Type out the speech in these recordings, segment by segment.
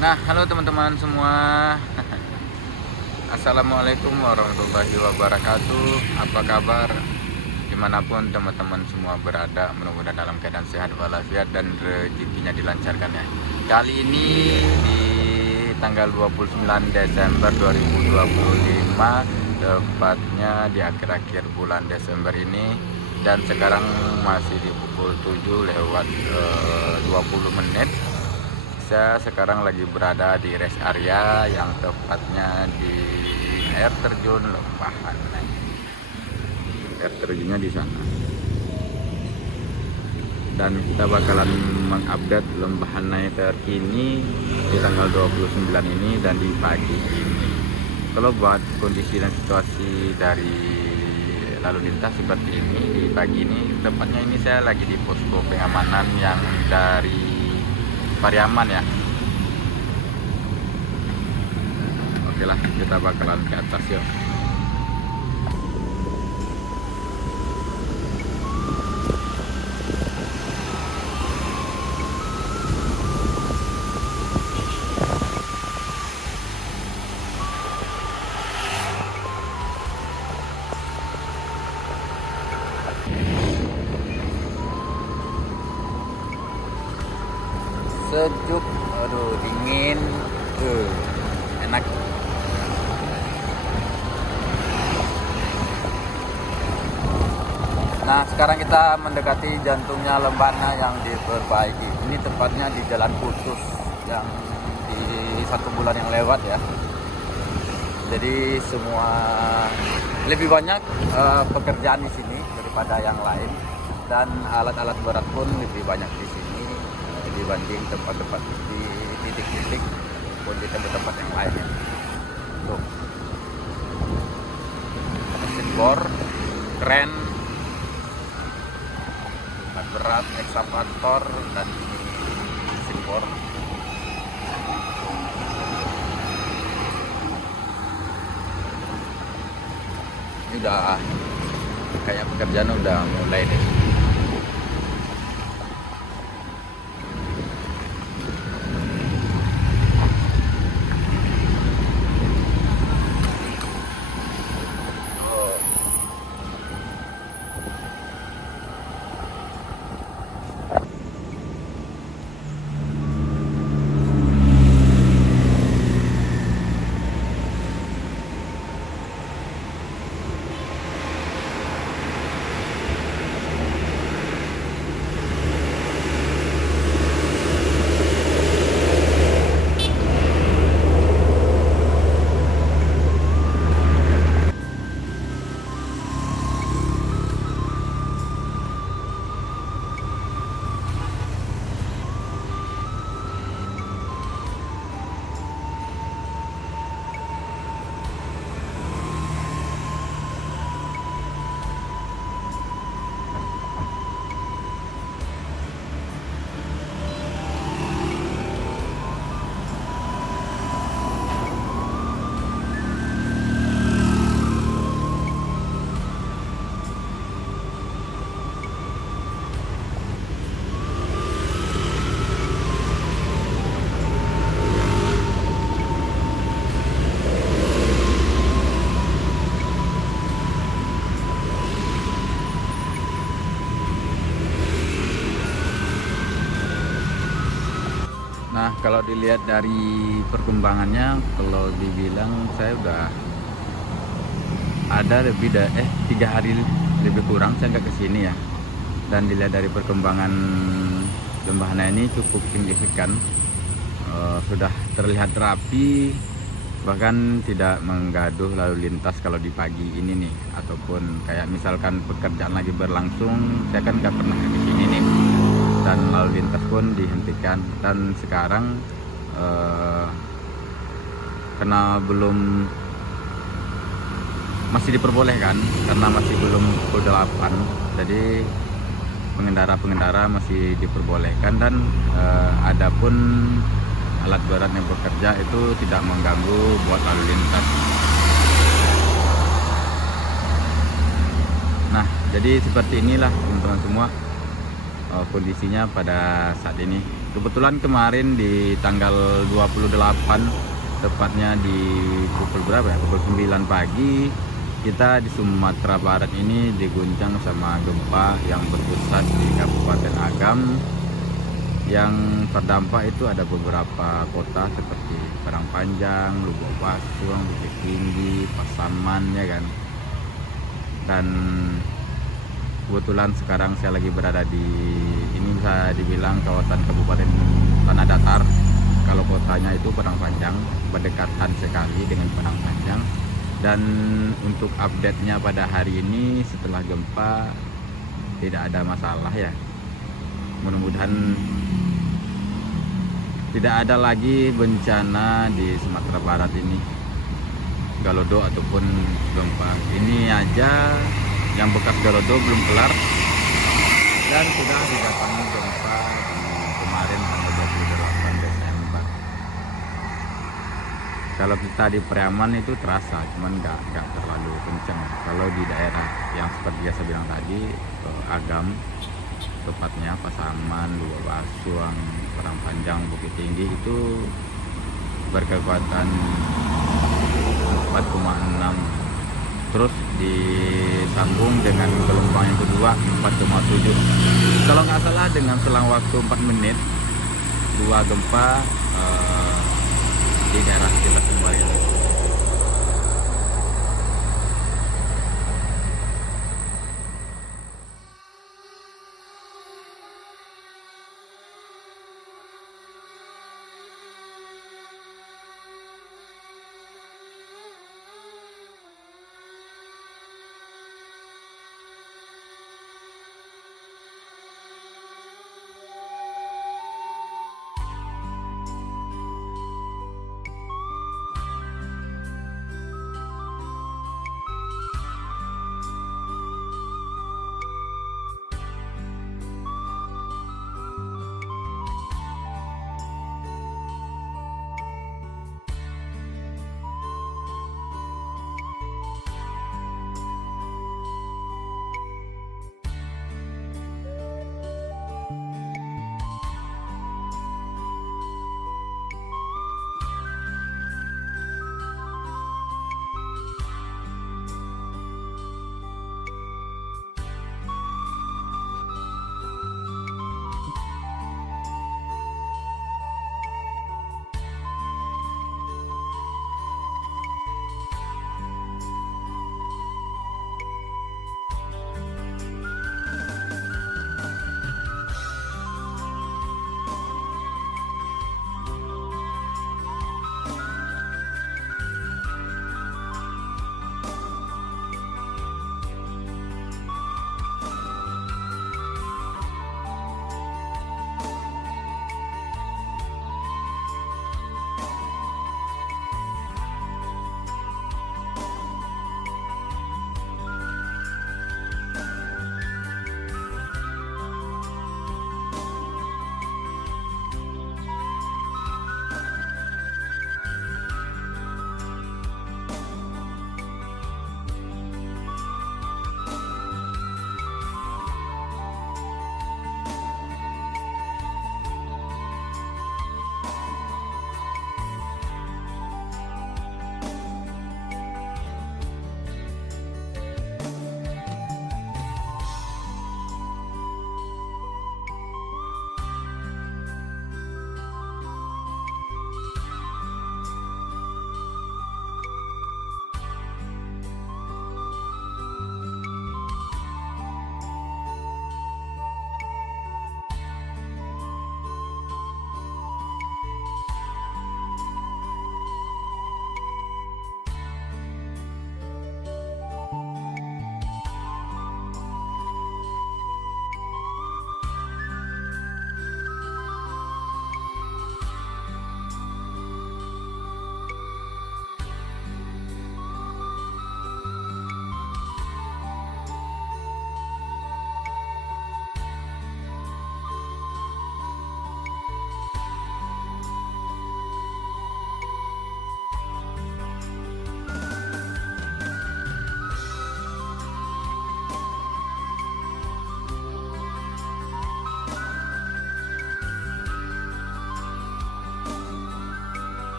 Nah, halo teman-teman semua. Assalamualaikum warahmatullahi wabarakatuh. Apa kabar? Dimanapun teman-teman semua berada, mudah-mudahan dalam keadaan sehat walafiat dan rezekinya dilancarkan ya. Kali ini di tanggal 29 Desember 2025, tepatnya di akhir-akhir bulan Desember ini, dan sekarang masih di pukul 7 lewat 20 menit. Saya sekarang lagi berada di rest area yang tepatnya di air terjun Lembahan. Air terjunnya di sana. Dan kita bakalan mengupdate Lembahan terkini di tanggal 29 ini dan di pagi ini. Kalau buat kondisi dan situasi dari lalu lintas seperti ini di pagi ini, tepatnya ini saya lagi di posko pengamanan yang dari Pariaman ya. Oke lah, kita bakalan ke atas yuk. Sejuk, aduh dingin, enak. Nah, sekarang kita mendekati jantungnya Lembana yang diperbaiki. Ini tepatnya di Jalan Khusus yang di 1 bulan yang lewat ya. Jadi semua lebih banyak pekerjaan di sini daripada yang lain, dan alat-alat berat pun lebih banyak di sini dibanding tempat-tempat di titik-titik pun di tempat-tempat yang lainnya. Tuh, mesin bor, kren, alat berat, ekskavator, dan mesin bor. Ini udah kayak pekerjaan udah mulai deh. Nah, kalau dilihat dari perkembangannya, kalau dibilang saya udah ada lebih dari 3 hari lebih kurang saya nggak kesini ya. Dan dilihat dari perkembangan Lembahana ini cukup signifikan. Sudah terlihat rapi, bahkan tidak menggaduh lalu lintas kalau di pagi ini nih, ataupun kayak misalkan pekerjaan lagi berlangsung, saya kan nggak pernah ke sini nih, dan lalu lintas pun dihentikan. Dan sekarang karena belum masih diperbolehkan, karena masih belum pukul 8, jadi pengendara-pengendara masih diperbolehkan, dan adapun alat berat yang bekerja itu tidak mengganggu buat lalu lintas. Nah, jadi seperti inilah teman-teman semua kondisinya pada saat ini. Kebetulan kemarin di tanggal 28, tepatnya di pukul berapa ya? Pukul 9 pagi, kita di Sumatera Barat ini diguncang sama gempa yang berpusat di Kabupaten Agam. Yang terdampak itu ada beberapa kota seperti Padangpanjang, Lubuk Pasung, Bukit Tinggi, Pasaman, ya kan. Dan kebetulan sekarang saya lagi berada di ini, bisa dibilang kawasan Kabupaten Tanah Datar. Kalau kotanya itu Padangpanjang, berdekatan sekali dengan Padangpanjang. Dan untuk update-nya pada hari ini setelah gempa tidak ada masalah ya. Mudah-mudahan tidak ada lagi bencana di Sumatera Barat ini, Galodo ataupun gempa. Ini aja yang bekas Galodo belum kelar dan sudah didatangi gempa di kemarin tanggal 28 Desember. Kalau kita di Priaman itu terasa, cuman nggak terlalu kencang. Kalau di daerah yang seperti biasa bilang tadi, Agam, tepatnya Pasaman, Lubuk Pasung, Padangpanjang, Bukit Tinggi itu berkekuatan 4,6, terus disambung dengan gelombang yang kedua 4,7. Kalau nggak salah dengan selang waktu 4 menit, dua gempa di daerah kita kembali.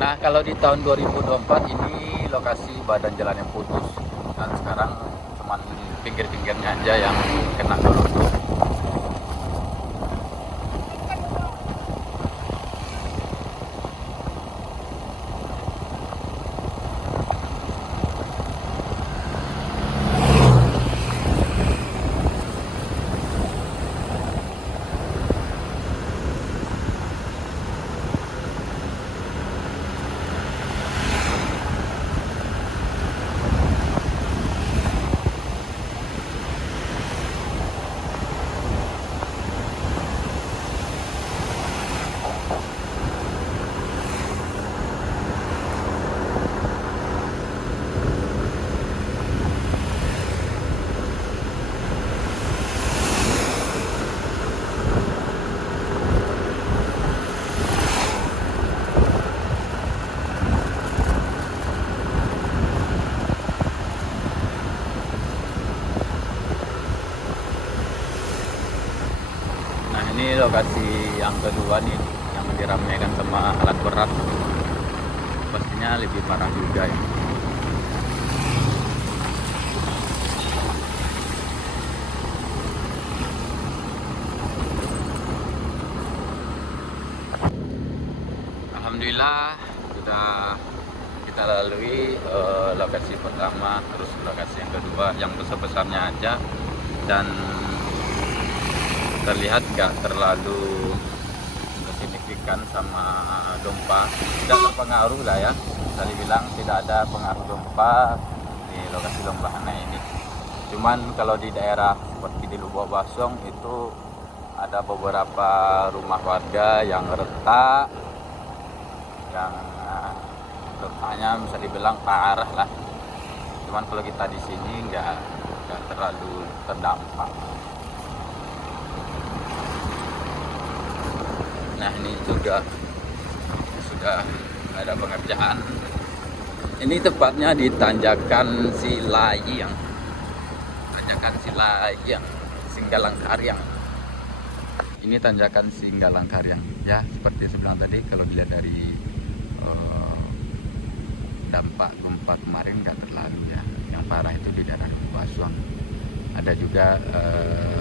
Nah, kalau di tahun 2024 ini lokasi badan jalan yang putus, dan sekarang cuman pinggir-pinggirnya aja yang kena dulu tuh. Ini lokasi yang kedua nih, yang diramaikan sama alat berat. Pastinya lebih parah juga ya. Alhamdulillah sudah kita lalui lokasi pertama, terus lokasi yang kedua yang besar-besarnya aja, dan terlihat nggak terlalu signifikan sama gempa, tidak terpengaruh lah ya, bisa dibilang tidak ada pengaruh gempa di lokasi Lombahana ini. Cuman kalau di daerah seperti di Lubuk Basong itu ada beberapa rumah warga yang retak, yang retaknya bisa dibilang parah lah. Cuman kalau kita di sini nggak terlalu terdampak. Nah, ini juga sudah ada pengerjaan. Ini tepatnya di Tanjakan Silayang. Tanjakan Silayang, Singgalang Karyang. Ini Tanjakan Singgalang Karyang. Ya, seperti yang saya bilang tadi, kalau dilihat dari dampak gempa kemarin nggak terlalu ya. Yang parah itu di daerah Basuang. Ada juga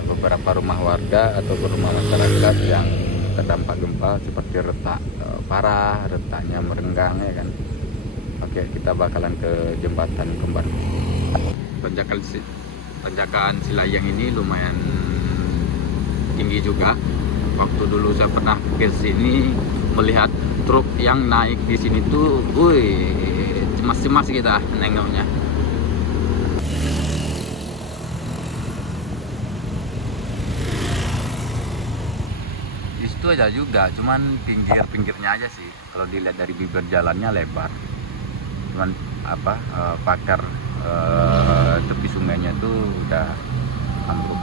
beberapa rumah warga atau rumah masyarakat yang terdampak gempa seperti retak parah, retaknya merenggang ya kan. Oke, kita bakalan ke jembatan kembar. Tanjakan Silayang ini lumayan tinggi juga. Waktu dulu saya pernah ke sini melihat truk yang naik di sini tuh, cemas-cemas kita nengoknya. Itu aja juga, cuman pinggirnya aja sih. Kalau dilihat dari bibir jalannya lebar, cuman pakar tepi sungainya tuh udah ambruk.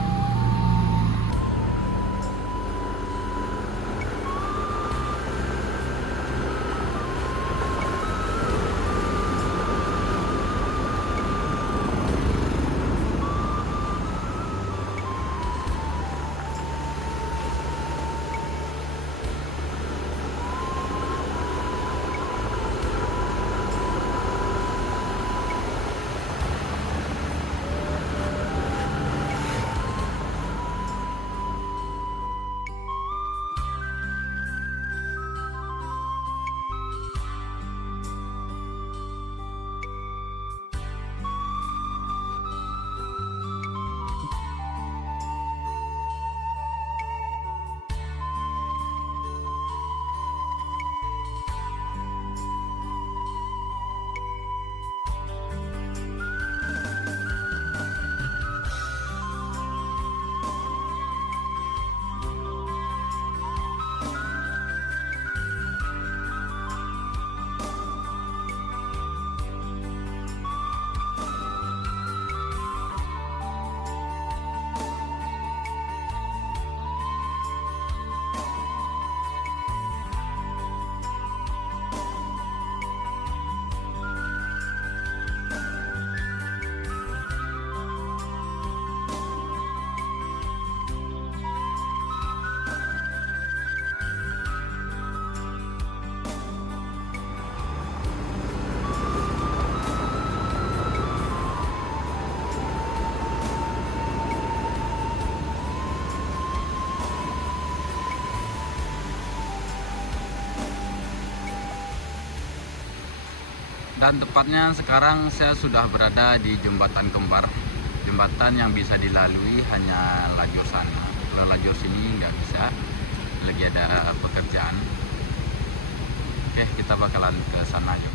Dan tepatnya sekarang saya sudah berada di Jembatan Kembar. Jembatan yang bisa dilalui hanya lajur sana. Kalau lajur sini nggak bisa, lagi ada pekerjaan. Oke, kita bakalan ke sana aja.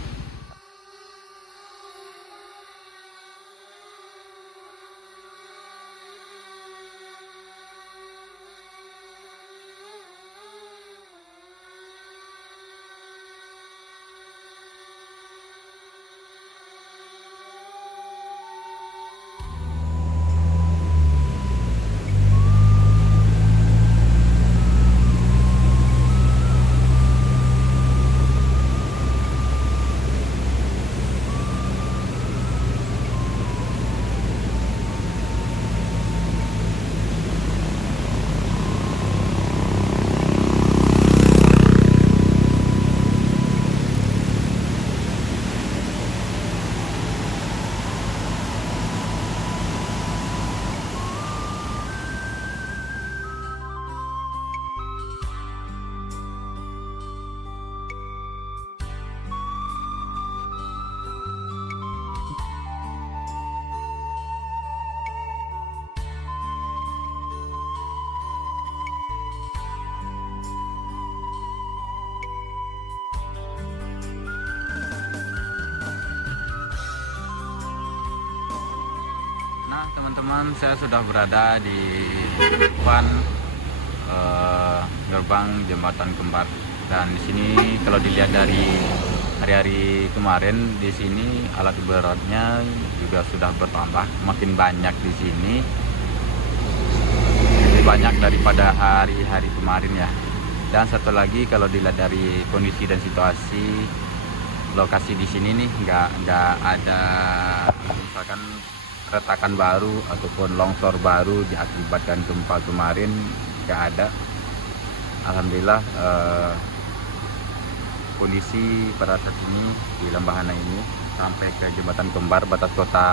Nah teman-teman, saya sudah berada di depan gerbang Jembatan Kembar. Dan di sini kalau dilihat dari hari-hari kemarin, di sini alat beratnya juga sudah bertambah, makin banyak di sini, lebih banyak daripada hari-hari kemarin ya. Dan satu lagi, kalau dilihat dari kondisi dan situasi lokasi di sini nih, nggak ada misalkan retakan baru ataupun longsor baru diakibatkan gempa kemarin, nggak ada. Alhamdulillah kondisi pada saat ini di Lembahana ini sampai ke Jembatan Kembar, batas kota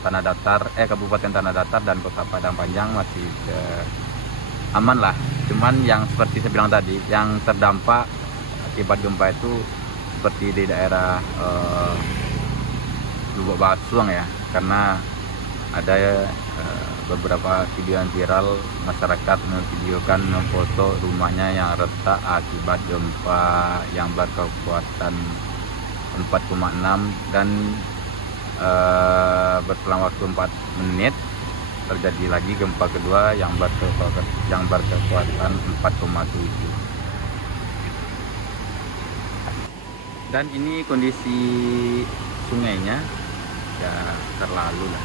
Tanah Datar, Kabupaten Tanah Datar dan kota Padang Panjang masih aman lah. Cuman yang seperti saya bilang tadi, yang terdampak akibat gempa itu seperti di daerah Lubuk Basuang ya, karena ada beberapa video yang viral, masyarakat memvideokan, memfoto rumahnya yang retak akibat gempa yang berkekuatan 4,6 dan berselang waktu 4 menit terjadi lagi gempa kedua yang berkekuatan 4,7. Dan ini kondisi sungainya ya terlalu lah,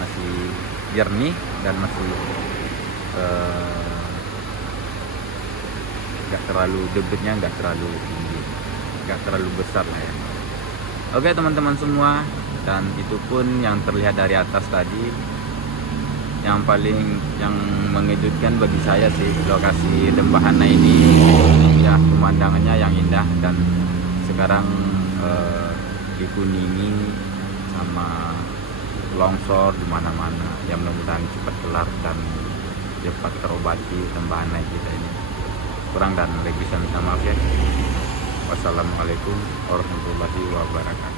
masih jernih dan masih nggak terlalu, debitnya nggak terlalu tinggi, nggak terlalu besar lah ya. Oke teman-teman semua, dan itu pun yang terlihat dari atas tadi. Yang paling mengejutkan bagi saya sih, lokasi Lembahana ini ya pemandangannya yang indah, dan sekarang dikuningi sama longsor di mana-mana. Yang mudah-mudahan cepat kelar dan cepat terobati Lembahana kita ini. Kurang dan lebih saya minta maaf ya. Wassalamualaikum warahmatullahi wabarakatuh.